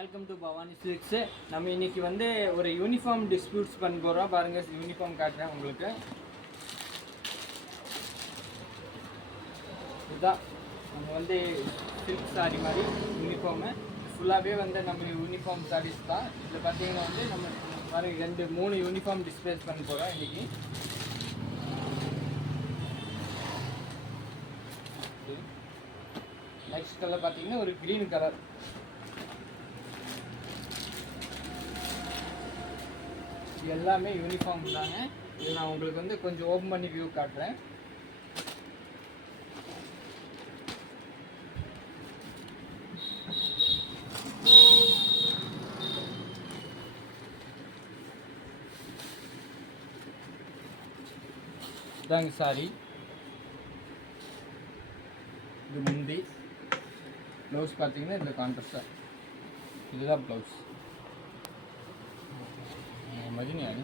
Welcome to Bhavani silks. நம்ம இன்னைக்கு வந்து ஒரு யூனிஃபார்ம் டிஸ்பியூட்ஸ் பண்ண போகிறோம். பாருங்கள், யூனிஃபார்ம் காட்டுறேன் உங்களுக்கு. இதுதான் நம்ம வந்து சில்க் சாரி மாதிரி யூனிஃபார்மு. ஃபுல்லாகவே வந்து நம்ம யூனிஃபார்ம் சாரீஸ் தான். இதில் பார்த்தீங்கன்னா வந்து நம்ம மாதிரி 3 யூனிஃபார்ம் டிஸ்பிளேஸ் பண்ண போகிறோம் இன்றைக்கி. நெக்ஸ்ட் கலர் பார்த்தீங்கன்னா ஒரு க்ரீன் கலர். எல்லாமே யூனிஃபார்ம் தாங்க. இது நான் உங்களுக்கு வந்து கொஞ்சம் ஓப்பன் பண்ணி வியூ காட்டுறேன். இதாங்க சாரி. இது முந்தி. ப்ளவுஸ் பார்த்தீங்கன்னா இந்த கான்ட்ராஸ்டாக இதுதான் ப்ளவுஸ். மதினி அது